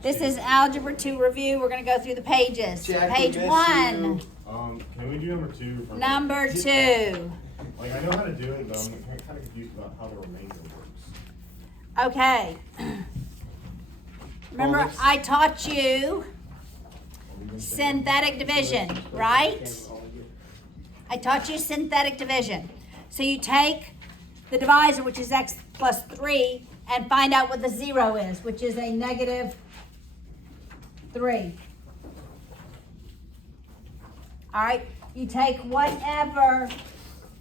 This is Algebra 2 review. We're going to go through the pages. Jack, Page we miss 1. you. Can we do number 2? Number 2. Like, I know how to do it, but I'm kind of confused about how the remainder works. Okay. Remember, I taught you synthetic division, right? I taught you synthetic division. So you take the divisor, which is x plus 3, and find out what the 0 is, which is a negative 3. All right, you take whatever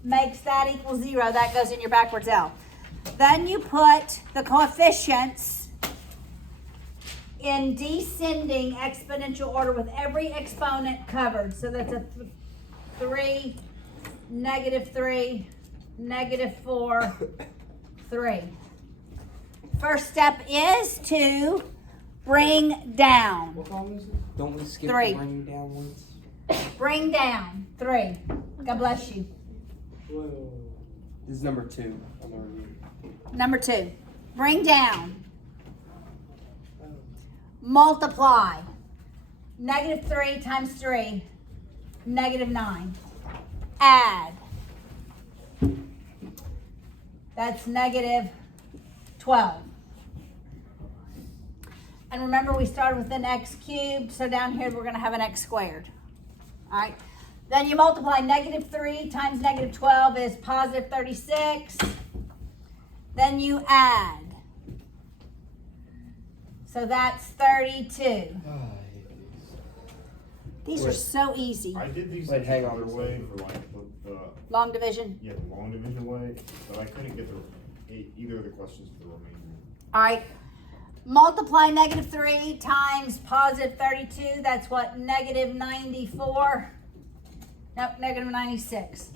makes that equal 0, that goes in your backwards L. Then you put the coefficients in descending exponential order with every exponent covered. So that's a 3, negative 3, negative 4, 3. First step is to bring down. What problem is it? Don't we skip 3. the bring down once? Bring down 3. God bless you. Whoa. This is number 2 on the review. Number 2. Bring down. Multiply. Negative 3 times 3. Negative 9. Add. That's negative 12. And remember, we started with an x cubed, so down here we're going to have an x squared. All right. Then you multiply negative 3 times negative 12 is positive 36. Then you add. So that's 32. These are so easy. I did these Wait, hang the on other a way second. for like the Long division. yeah, the long division way, but I couldn't get either of the questions for the remainder. All right. Multiply negative 3 times positive 32. That's what? Negative 94. Nope, negative 96.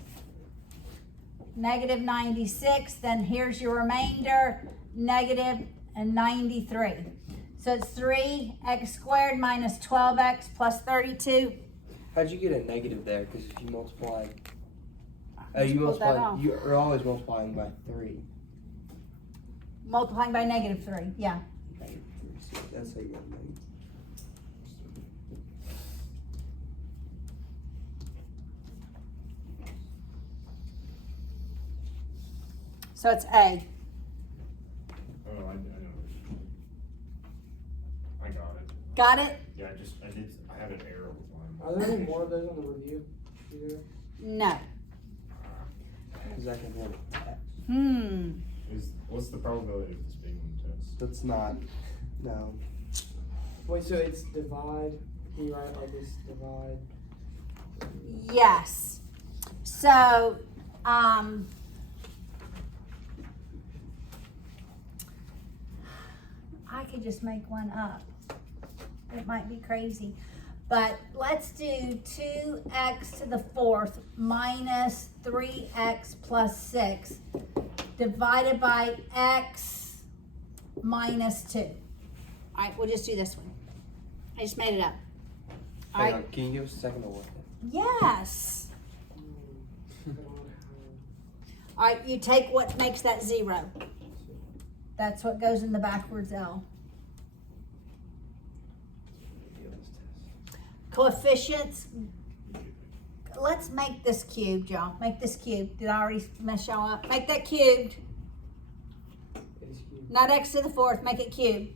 Negative 96. Then here's your remainder. Negative 93. So it's 3x squared minus 12x plus 32. How'd you get a negative there? Because if you multiply, Just you pulled that multiply. off. You're always multiplying by 3. Multiplying by negative 3. Yeah. Negative 3. So that's how you got negative. So it's A. Oh, I know. I got it. Got it? Yeah, I had an error with mine. Are there any more of those on the review? No. Because I can one X. What's the probability of this being on the test? That's not. No. Wait, so it's divide. Can you write like this divide? Yes. So, I could just make one up. It might be crazy. But let's do 2x to the 4th minus 3x plus 6 divided by x minus 2. All right, we'll just do this one. I just made it up. All Hang right. on, can you give us a second to work it? Yes. All right, you take what makes that 0. That's what goes in the backwards L. Coefficients. Let's make this cubed, y'all. Make this cubed. Did I already mess y'all up? Make that cubed. Not x to the 4th. Make it cubed.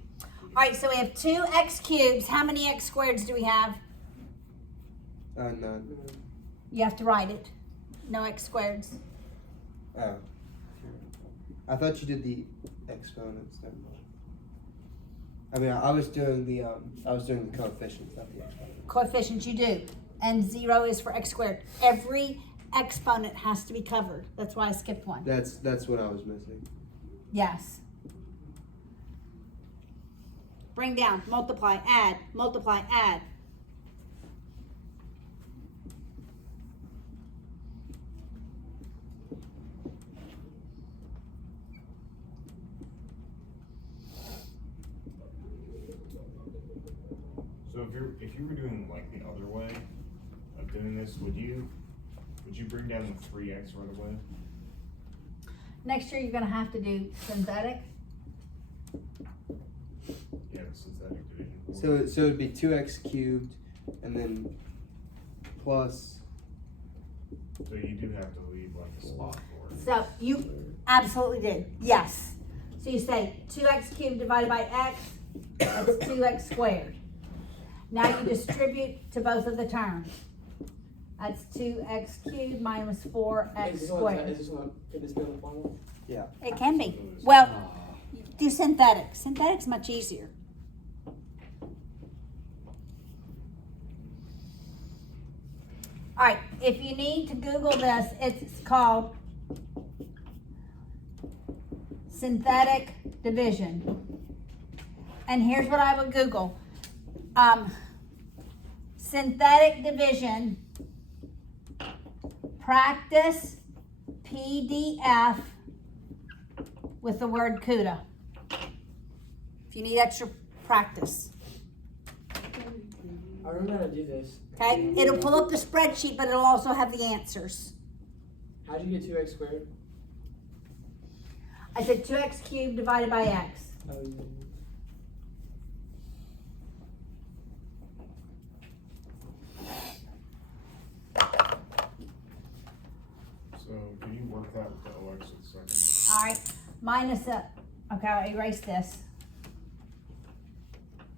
All right, so we have 2x cubes. How many x squareds do we have? None. You have to write it. No x squareds. Oh. I thought you did the exponents. Never mind. I mean, I was doing the coefficients, not the exponents. Coefficients you do. And 0 is for x squared. Every exponent has to be covered. That's why I skipped one. That's what I was missing. Yes. Bring down, multiply, add, multiply, add. So if you were doing like the other way of doing this, would you bring down the 3x right away? Next year, you're going to have to do synthetic. Yeah, the synthetic division. So it'd be 2x cubed, and then plus. So you do have to leave like a spot for it. So you absolutely do, yes. So you say 2x cubed divided by x, that's 2x squared. Now you distribute to both of the terms. That's 2x cubed minus 4x squared. Could this be on the final? Yeah. It can be. Well, do synthetic. Synthetic's much easier. All right, if you need to Google this, it's called synthetic division. And here's what I would Google. Synthetic division, practice PDF with the word CUDA. If you need extra practice. I remember how to do this. Okay, it'll pull up the spreadsheet, but it'll also have the answers. How'd you get 2x squared? I said 2x cubed divided by x. Oh, yeah. So can you work that with the OX at the second? All right, minus a, okay, I'll erase this.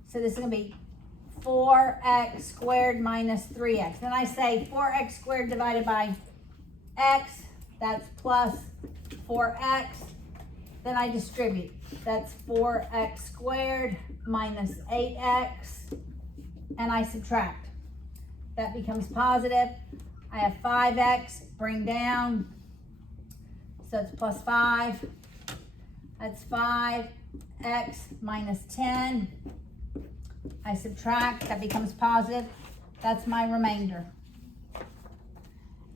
So this is gonna be 4x squared minus 3x. Then I say 4x squared divided by x, that's plus 4x. Then I distribute. That's 4x squared minus 8x, and I subtract. That becomes positive. I have 5x, bring down, so it's plus 5. That's 5x minus 10. I subtract, that becomes positive. That's my remainder.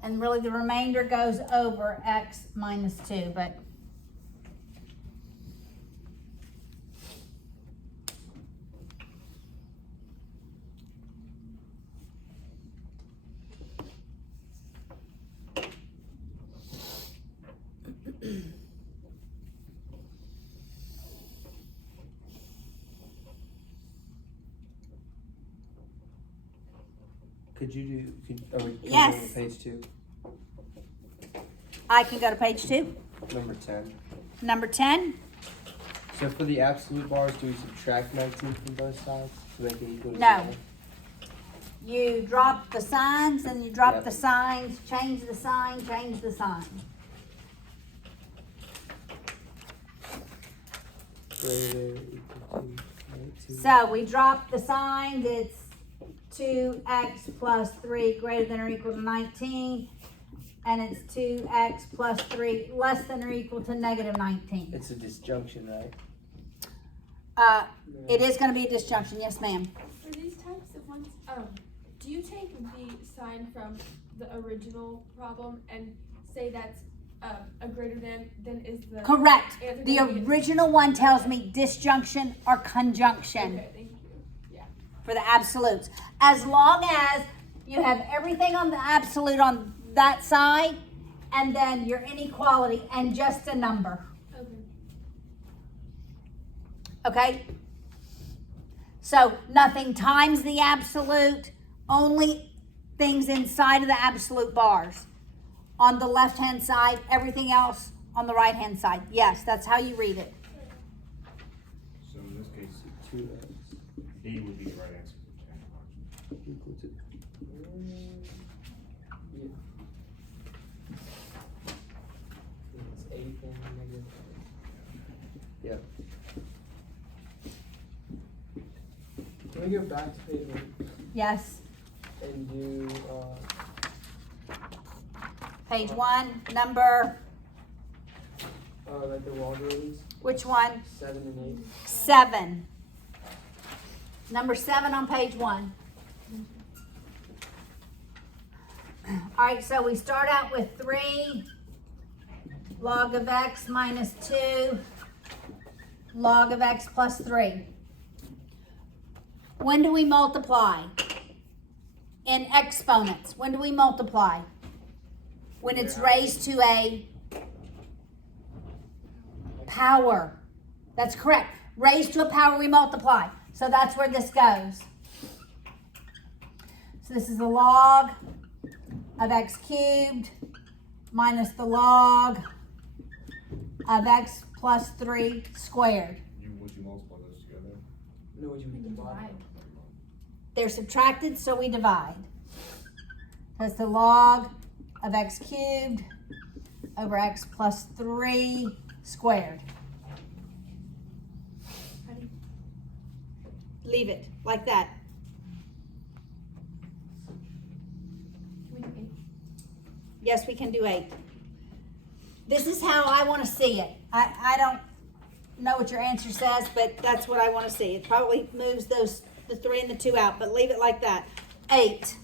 And really the remainder goes over x minus 2, but Could you do? Can we Yes. go to page 2, I can go to page 2. number 10? Number 10, So for the absolute bars, do we subtract 19 from both sides so they can equal? No. 0? you drop the signs and you drop Yep. the signs, change the sign, change the sign. Greater equal to 19. So we drop the signs, it's 2x plus 3 greater than or equal to 19. And it's 2x plus 3 less than or equal to negative 19. It's a disjunction, right? It is going to be a disjunction, yes ma'am. For these types of ones, do you take the sign from the original problem and say that's a greater than is the Correct. answer The gonna be- original one tells me disjunction or conjunction Okay, thank you. Yeah. for the absolutes. As long as you have everything on the absolute on that side and then your inequality and just a number. Okay. Okay? So nothing times the absolute, only things inside of the absolute bars. On the left-hand side, everything else on the right-hand side. Yes, that's how you read it. So in this case, 2x D would be the right answer for 10. equal to. It's 8 and negative. Yeah. Can we go back to page 1 Yes. and do Page 1, number, like the logarithms? which one? 7 and 8. 7. Number 7 on page 1. All right, so we start out with 3 log of x minus 2 log of x plus 3. When do we multiply? In exponents. When do we multiply? When it's raised to a power. That's correct. Raised to a power, we multiply. So that's where this goes. So this is the log of x cubed minus the log of x plus 3 squared. Would you multiply those together? No, what you mean divide? They're subtracted, so we divide. That's the log of x cubed over x plus 3 squared. Leave it like that. Can we do 8? Yes, we can do 8. This is how I want to see it. I don't know what your answer says, but that's what I want to see. It probably moves the 3 and the 2 out, but leave it like that. 8.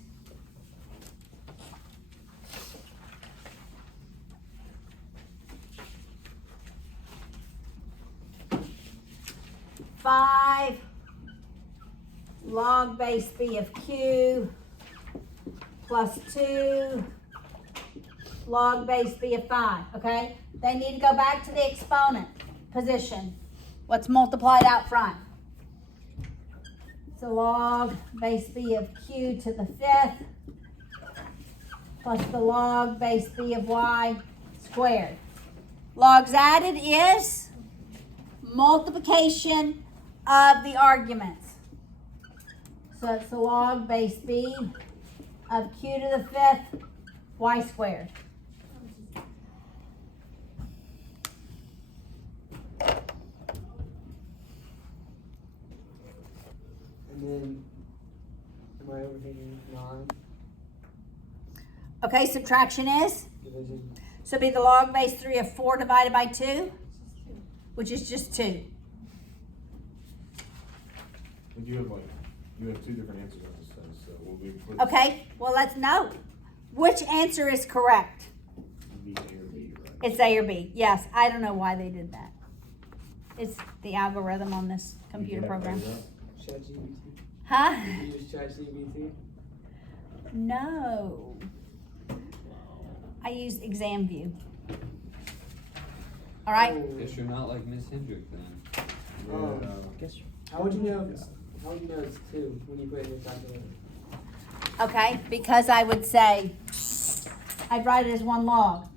Five log base b of q plus 2 log base b of 5, okay? They need to go back to the exponent position. What's multiplied out front? So log base b of q to the 5th plus the log base b of y squared. Logs added is multiplication of the arguments. So it's the log base b of q to the 5th y squared. And then, am I overthinking 9? Okay, subtraction is? Division. So be the log base 3 of 4 divided by 2, which is just 2. But you have 2 different answers on this thing, so will we put Okay, well let's know. Which answer is correct? the A or B, right? It's A or B. Yes, I don't know why they did that. It's the algorithm on this computer You get that program. figured out? ChatGPT. Huh? You use ChatGPT? No. I use exam view. All right. Oh. Guess you're not like Miss Hendrick then. Oh. Guess you. How would you know it's 2 when you put it in the calculator? Okay, because I would say, I'd write it as one log.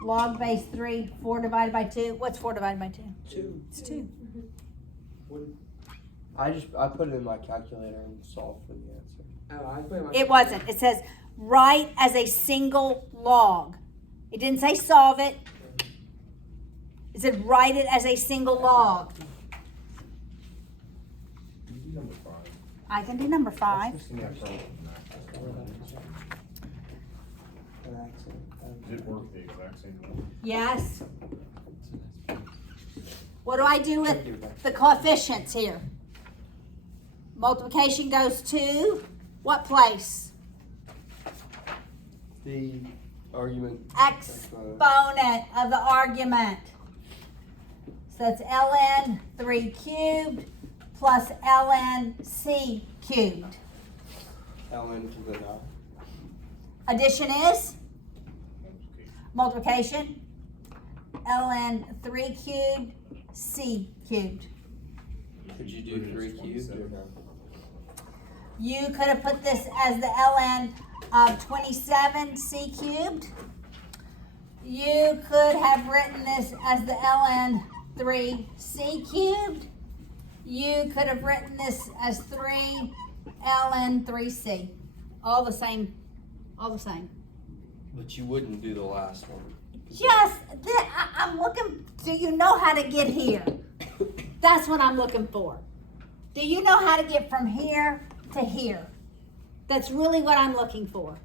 Log base 3, 4 divided by 2. What's 4 divided by 2? 2. It's 2. I put it in my calculator and solved for the answer. Oh, I put it in my It wasn't. It says write as a single log. It didn't say solve it. It said write it as a single log. You do number 5. I can do number 5. Just in that problem with math. An accident. Did it work the exact same way? Yes. What do I do with the coefficients here? Multiplication goes to what place? The argument. Exponent of the argument. So it's ln 3 cubed plus ln c cubed. ln to the 9. Addition is Okay. multiplication. ln 3 cubed c cubed. Could you do 3 cubed or no? You could have put this as the ln of 27 c cubed. You could have written this as the ln 3 c cubed. You could have written this as 3 ln 3c. All the same. All the same. But you wouldn't do the last one. Just, I'm looking, do you know how to get here? That's what I'm looking for. Do you know how to get from here to here? That's really what I'm looking for.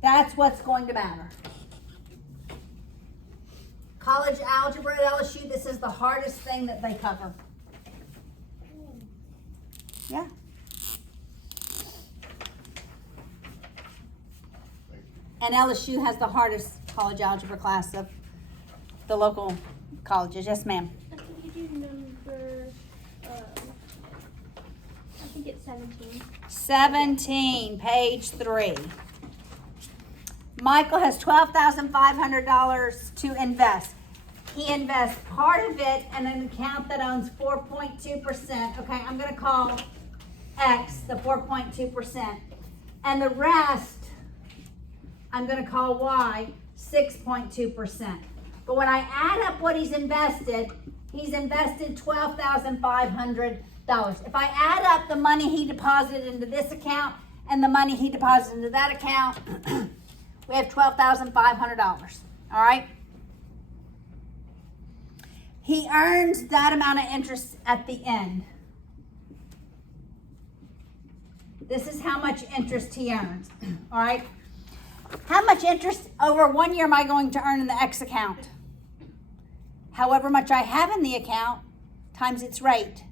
That's what's going to matter. College algebra at LSU, this is the hardest thing that they cover. Yeah. And LSU has the hardest college algebra class of the local colleges. Yes, ma'am. I think you do number, I think it's 17. 17, page 3. Michael has $12,500 to invest. He invests part of it in an account that owns 4.2%. Okay, I'm going to call X the 4.2%. And the rest, I'm going to call Y 6.2%. But when I add up what he's invested $12,500. If I add up the money he deposited into this account and the money he deposited into that account, we have $12,500. All right? He earns that amount of interest at the end. This is how much interest he earns. All right? How much interest over 1 year am I going to earn in the X account? However much I have in the account times its rate.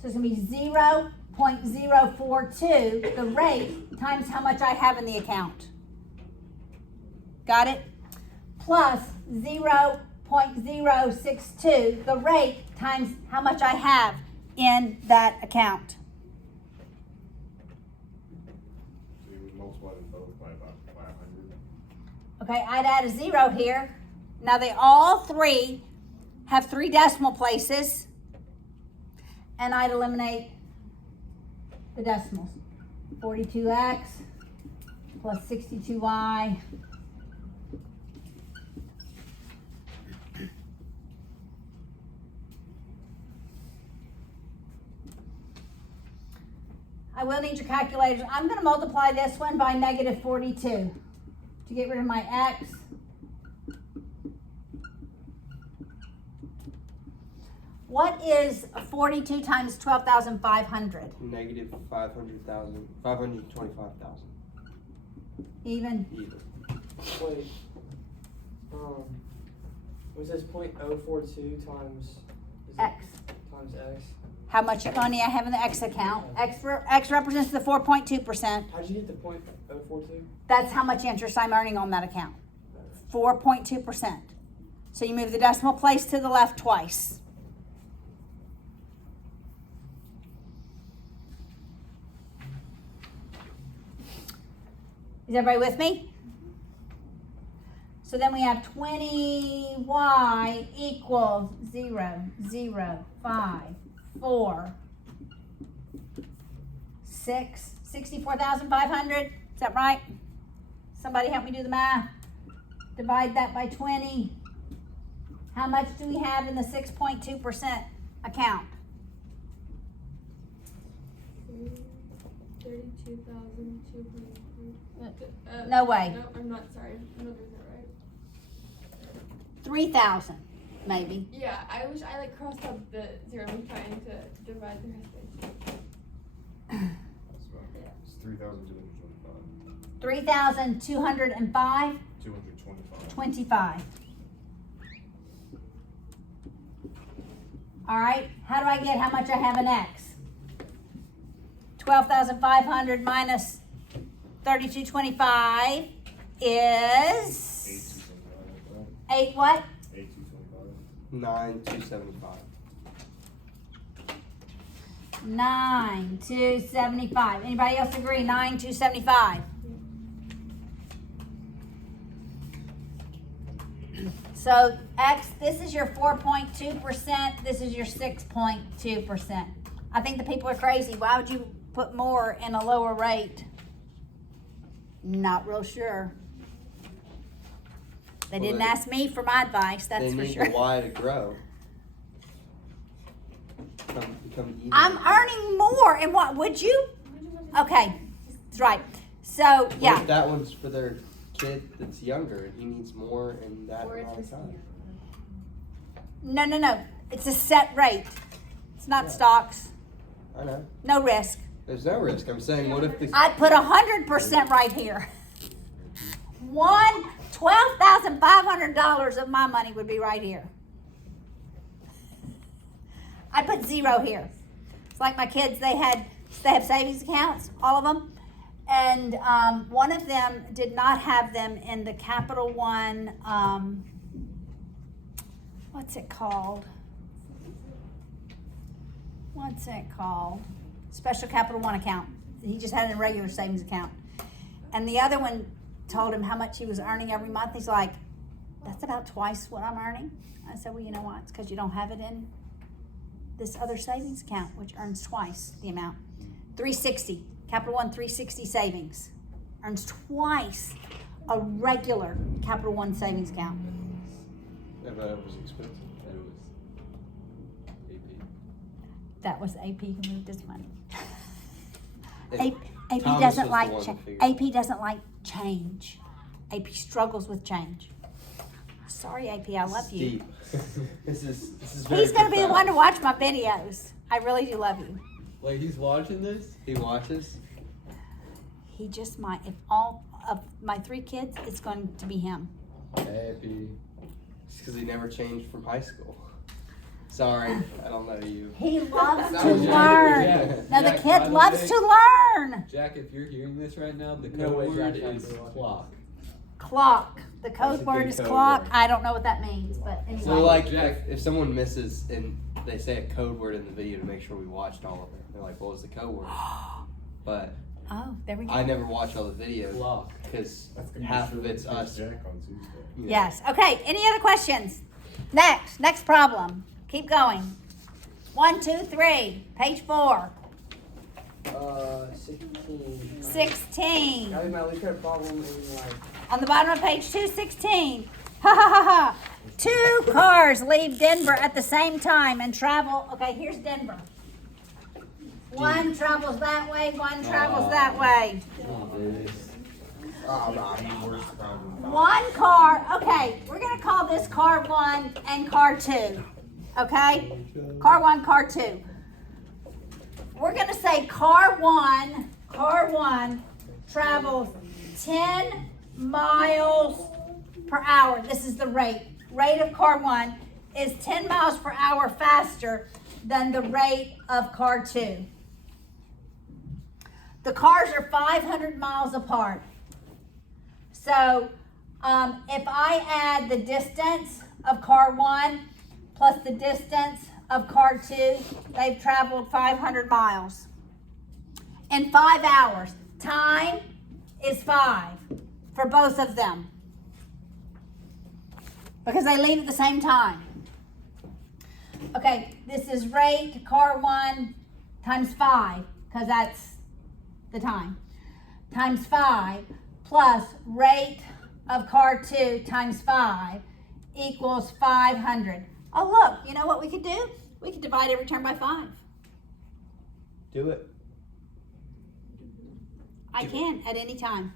So it's going to be 0.042, the rate, times how much I have in the account. Got it? Plus 0.062, the rate, times how much I have in that account. So you would multiply them both by about 500. Okay, I'd add a 0 here. Now they all three have 3 decimal places. And I'd eliminate the decimals. 42x plus 62y. I will need your calculators. I'm going to multiply this one by negative 42 to get rid of my x. What is 42 times 12,500? Negative 500,000, 525,000. Even? Even. Wait. Was this 0.042 times is it X. times X? How much money I have in the X account. X represents the 4.2%. How'd you get the 0.042? That's how much interest I'm earning on that account. 4.2%. So you move the decimal place to the left twice. Is everybody with me? So then we have 20y equals 0, 0, 5, 4, 6, 64,500. Is that right? Somebody help me do the math. Divide that by 20. How much do we have in the 6.2% account? 32,200. No way. No, I'm not sorry. I'm not doing that right. 3,000, maybe. Yeah, I wish I crossed out the 0. I'm trying to divide the rest by 2. It's about, it's 3,225. 3,205, 225. 25. All right, how do I get how much I have in X? 12,500 minus 3225 is 8 what? 9,275. 9,275. Anybody else agree? 9,275. So X, this is your 4.2%. This is your 6.2%. I think the people are crazy. Why would you put more in a lower rate? Not real sure. They Well, didn't ask me for my advice, that's They for need sure. the Y to grow. Become even. I'm earning more, and what would you? Okay, that's right. So What yeah, if that one's for their kid that's younger and he needs more in that Or amount it's of time? no. It's a set rate. It's not Yeah. stocks. I know. No risk. There's no risk. I'm saying, what if the I'd put 100% right here. $12,500 of my money would be right here. I put 0 here. It's like my kids, they have savings accounts, all of them. And one of them did not have them in the Capital One, what's it called? Special Capital One account. He just had it in a regular savings account. And the other one told him how much he was earning every month. He's like, that's about twice what I'm earning. I said, well, you know what? It's because you don't have it in this other savings account, which earns twice the amount. 360, Capital One 360 savings earns twice a regular Capital One savings account. Yeah, but it was expensive. That was AP. That was AP who moved his money. If AP Thomas doesn't was the like one to change. figure it AP doesn't like change. AP struggles with change. Sorry, AP, I love you. Deep. This is very He's gonna be the one to profound. watch my videos. I really do love you. Wait, he's watching this? He watches. He just might. If all of my 3 kids, it's going to be him. AP. It's because he never changed from high school. Sorry, I don't know you. He loves That to was Jack. learn. Jack, No, the Jack, kid by the loves way- to learn. Jack, if you're hearing this right now, the No code way word Jack is can't be watching. clock. Clock. The That's code a word good is code clock. word. I don't know what that means, but anyway. So like, Jack. if someone misses and they say a code word in the video to make sure we watched all of it, they're like, "What was the code word?" But Oh, there we go. I never watch all the videos Clock. because That's gonna be half sure of it's to catch us. Jack on Tuesday. Yes. Okay. Any other questions? Next problem. Keep going. 1, 2, 3. Page 4. 16. 16. That was my least favorite problem in life. On the bottom of page 216. Ha ha ha ha. 2 cars leave Denver at the same time and travel. Okay, here's Denver. One travels that way, one travels that way. Oh, The worst problem. One car, okay, we're going to call this car 1 and car 2. Okay? Car 1, car 2. We're going to say car 1 travels 10 miles per hour. This is the rate. Rate of car 1 is 10 miles per hour faster than the rate of car 2. The cars are 500 miles apart. So if I add the distance of car 1 plus the distance of car 2, they've traveled 500 miles. In 5 hours. Time is 5 for both of them. Because they leave at the same time. Okay, this is rate car 1 times 5, because that's the time. Times 5 plus rate of car 2 times 5 equals 500. Oh, look, you know what we could do? We could divide every term by 5. Do it. I can at any time.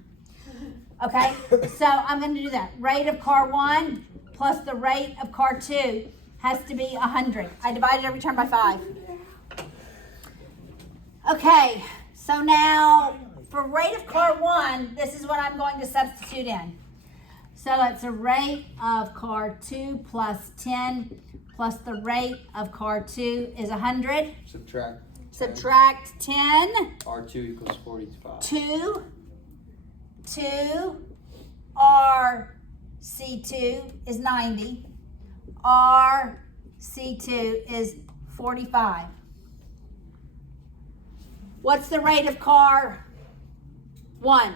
Okay, so I'm going to do that. Rate of car 1 plus the rate of car 2 has to be 100. I divided every term by 5. Okay, so now for rate of car 1, this is what I'm going to substitute in. So it's a rate of car 2 plus 10 plus the rate of car 2 is 100. Subtract. Subtract 10. R2 equals 45. 2 RC2 is 90. RC2 is 45. What's the rate of car 1?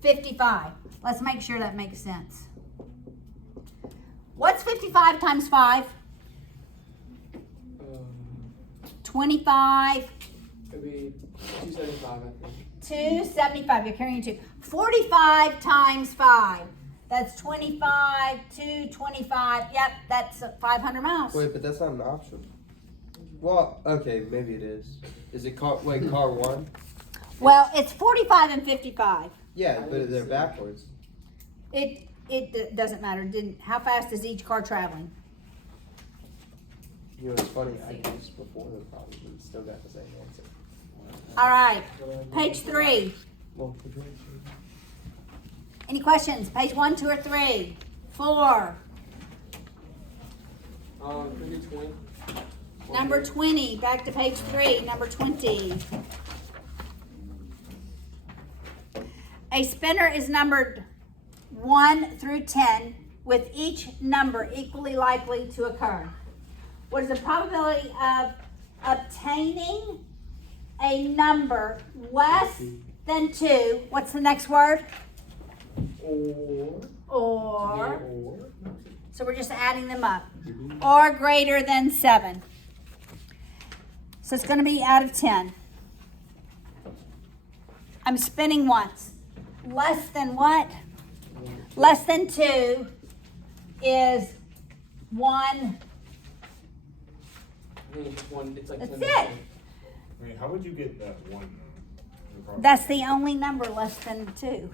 55. Let's make sure that makes sense. What's 55 times 5? 25. It'd be 275, I think. 275. You're carrying 2. 45 times 5. That's 25, 225. Yep, that's 500 miles. Wait, but that's not an option. Well, okay, maybe it is. Is it car 1? Well, it's 45 and 55. Yeah, but they're backwards. It doesn't matter. How fast is each car traveling? You know, it's funny, I used before the problem and still got the same answer. All right. Page 3. Well, Any questions? Page 1, 2, or 3? 4. Maybe 20. Number 20. Back to page 3. Number 20. A spinner is numbered 1 through 10, with each number equally likely to occur. What is the probability of obtaining a number less then 2. What's the next word? Or. Or. So we're just adding them up. Or greater than 7. So it's going to be out of 10. I'm spinning once. Less than what? Less than 2 is 1. I think it's one. It's like That's 10%. it. I mean, how would you get that one? That's the only number less than 2.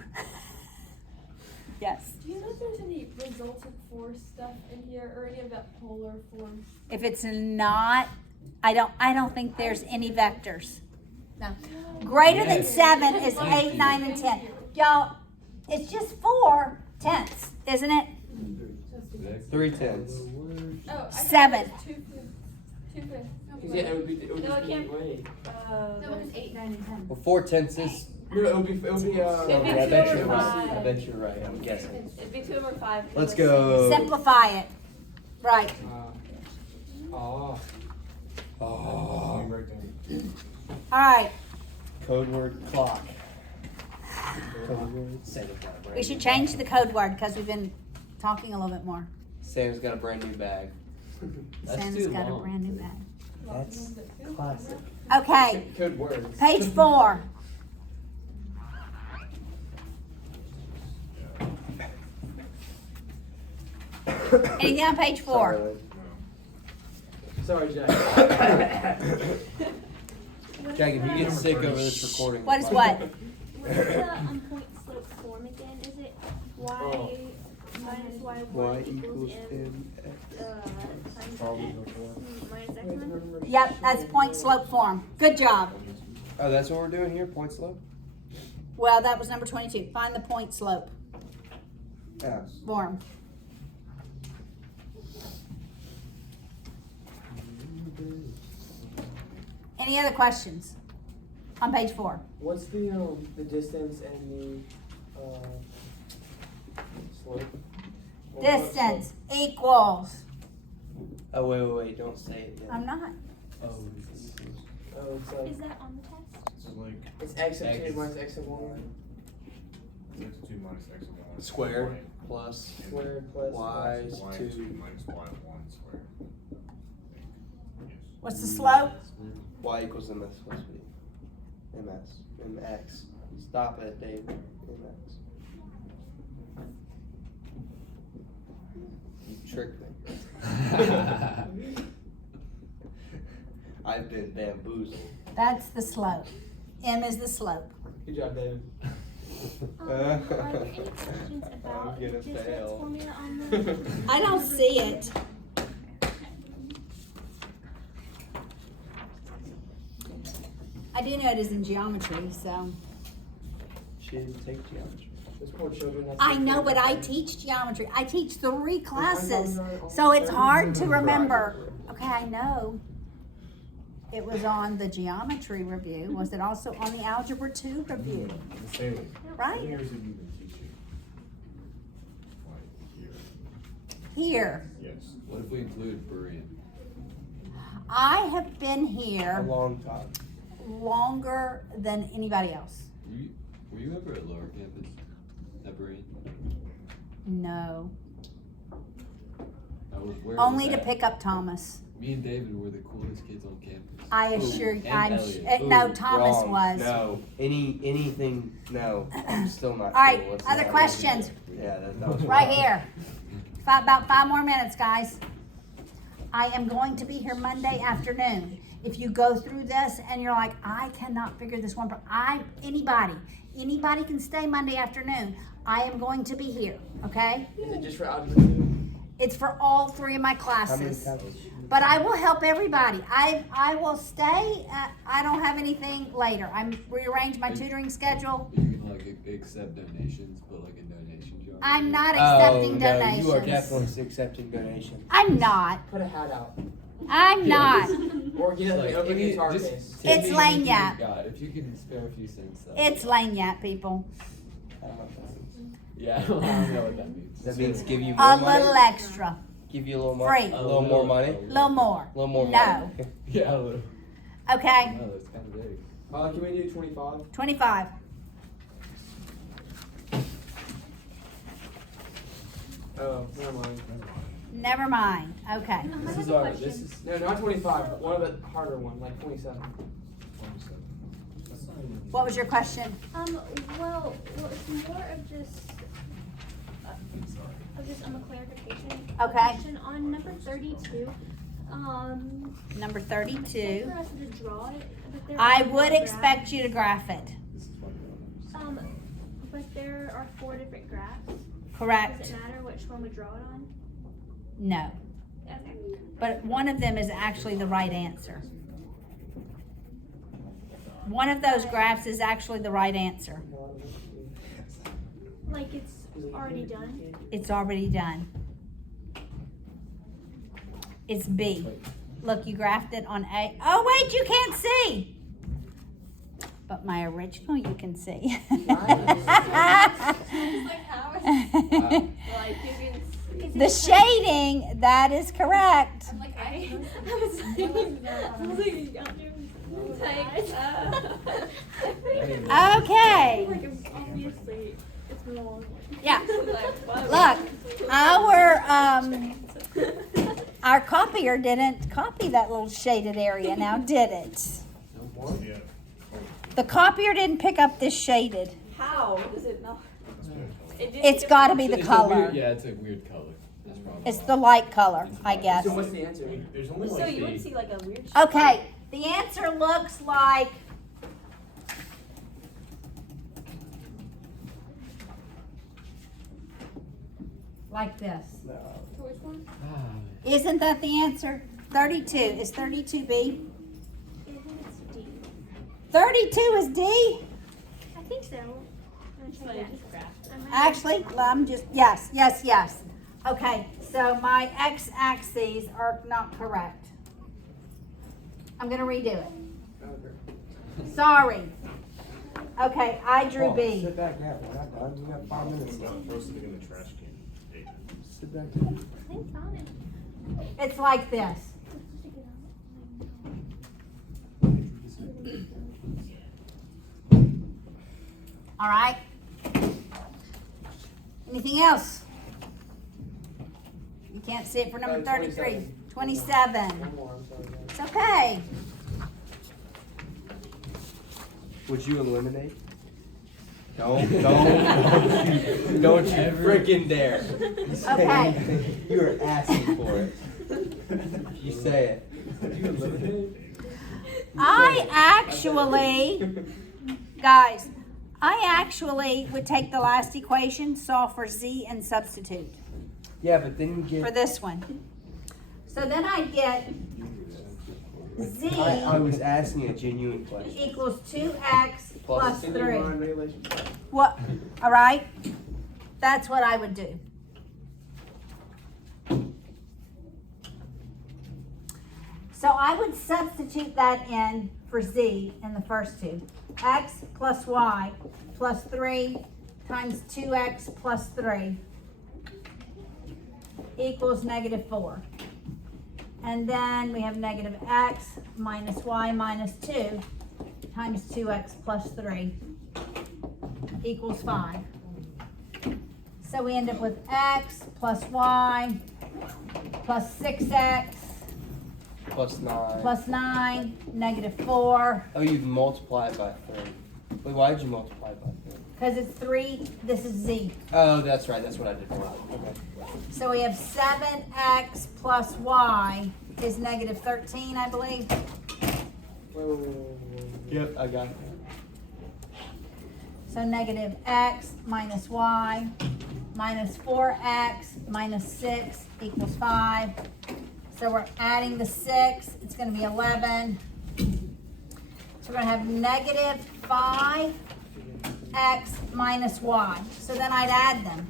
Yes. Do you know if there's any resultant force stuff in here or any of that polar form? If it's not, I don't think there's any vectors. No. Greater than 7 is 8, 9, and 10. Y'all, it's just 4 tenths, isn't it? 3 tenths. Oh, I 7. thought it was 2/5. Yeah, it would be. It would No, just it be. can't. Wait. No, it's 8, 9, and 10. Well, 4 tenths is. No, it would be. It'd be I two bet over you're right. five. I bet you're right. I'm guessing. It'd be 2 over 5. Let's go. Simplify it. Right. Oh. Oh. Right down. All right. Code word clock. Code word. Sam's got a brand We should new change bag. the code word because we've been talking a little bit more. Sam's got a brand new bag. That's Sam's too got a long. brand new bag. That's classic. Okay. Code words. Page 4. Anything on page 4? Sorry, Lynn. Sorry, Jack. Jack, if you get sick over this recording. What is what? What is the point slope form again? Is it y minus y1 equals m times Probably x before. minus x1? Yep, that's point slope form. Good job. Oh, that's what we're doing here? Point slope? Well, that was number 22. Find the point slope Yes. form. Any other questions on page 4? What's the distance and the slope? Or Distance equals. Oh, wait. Don't say it yet. I'm not. Oh, Oh, it's Is that on the test? So like, it's x of X. 2 minus x of 1 x of 2 minus x of 1. Squared plus squared plus y is Y 2. 2 minus y 1 squared. Yes. What's the slope? Y equals ms. What's it? ms. mx. Stop it, Dave. mx. You tricked me. I've been bamboozled. That's the slope. M is the slope. Good job, David. Are there any questions about I'm the gonna distance fail. formula on the? I don't see it. I do know it is in geometry, so. She didn't take geometry. Those poor children. That's I their know, favorite but I thing. teach geometry. I teach 3 classes, so it's hard to remember. Okay, I know. It was on the geometry review. Was it also on the Algebra 2 review? Miss Haley, Right? how many years have you been teaching? Like here? Here. Yes. What if we include Berean? I have been A here long time. longer than anybody else. Were you ever at Lower Campus at Berean? No. I was where Only was to that? pick up Thomas. Me and David were the coolest kids on campus. I Ooh, assure you, and Elliot. no, Ooh, Thomas Wrong. was. No. Anything, no. I'm still not All right, cool. Let's other not- questions? Yeah, that was Right wrong. here. About 5 more minutes, guys. I am going to be here Monday afternoon. If you go through this and you're like, I cannot figure this one, but anybody can stay Monday afternoon. I am going to be here, okay? Is it just for algebra 2? It's for all 3 of my How many classes. times? But I will help everybody. I will stay. I don't have anything later. I'm rearrange my tutoring schedule. You can like accept donations, put like a donation jar. I'm not Oh, accepting no, donations. you are definitely accepting donations. I'm not. Put a hat out. I'm not. Or get Like, an open any- guitar just case. tell It's me lame anything yap. you got. If you can spare a few cents. It's lame yap, people. I don't know what that means. Yeah, I don't know what that means. That means give you A more little money? extra. Give you a little more Free. A little more money? A little more. A little more No. money. Yeah, a little. Okay. No, that's kind of big. Can we do 25? 25. Oh, never mind. Never mind. Okay. I have This is a question. this is no, not 25. But one of the harder one, like 27. 27. That's not even. What was your question? Well, it's more of just Sorry. a clarification. Okay. Question on number 32. Number For 32. us to just draw it, but there I are would four expect you to graph it. This is what But there are 4 different graphs. Does Correct? it matter which one we draw it on? No. Okay. But one of them is actually the right answer. One of those graphs is actually the right answer. Like it's already done. It's already done. It's B. Look, you graphed it on A. Oh, wait, you can't see. But my original you can see. Like how like you can. The shading, that is correct. I'm like I was Okay. Obviously, it's been a long one. Yeah. Look, our copier didn't copy that little shaded area now, did it? Yeah. The copier didn't pick up this shaded. How does it not? It's got to be the It's a color. weird, yeah, it's a weird color. That's probably It's why. the light color, I guess. So what's the answer? There's only So like you would the. see like a weird. Okay, the answer looks like this. No. So which one? Isn't that the answer? 32. Is 32 B? I think it's D. 32 is D? I think so. I'm So gonna you check just that. graphed it. I might- Actually, I'm just, yes. Okay, so my x-axes are not correct. I'm gonna redo it. Okay. Sorry. Okay, I drew Paul, B. Sit back now. We're not done. You got 5 minutes It's left. not supposed to be in the trash can. Hey. Sit back down. I think found it. It's like this. Stick it All right? Anything else? You can't see it for number 33. 27. One more, I'm sorry. guys. It's okay. Would you eliminate? Don't you freaking dare. Okay. You are asking for it. You say it. Would you eliminate? I actually would take the last equation, solve for z, and substitute Yeah, but then you get. for this one. So then I get z I was asking a genuine question. equals 2x plus Plus 3. Regulation. What? All right? That's what I would do. So I would substitute that in for z in the first two. X plus y plus 3 times 2x plus 3 equals -4. And then we have negative x minus y minus 2 times 2x plus 3 equals 5. So we end up with x plus y plus 6x Plus 9. plus 9, -4, Oh, you'd multiply it by 3. Wait, why did you multiply it by 3? because it's 3, this is z. Oh, that's right. That's what I did wrong. Okay. So we have 7x plus y is -13, I believe. Whoa. Yep, I got it. So negative x minus y minus 4x minus 6 equals 5. So we're adding the 6, it's going to be 11. So we're going to have negative 5x minus y. So then I'd add them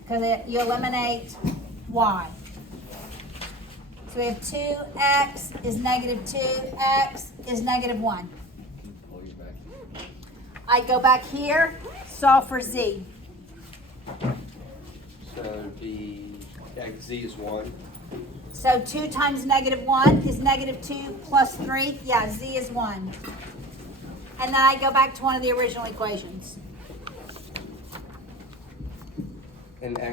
because you eliminate y. So we have 2x is -2, x is -1. Pull you back. I go back here, solve for z. So the z is 1. So 2 times -1 is -2 plus 3. Yeah, z is 1. And then I go back to one of the original equations. And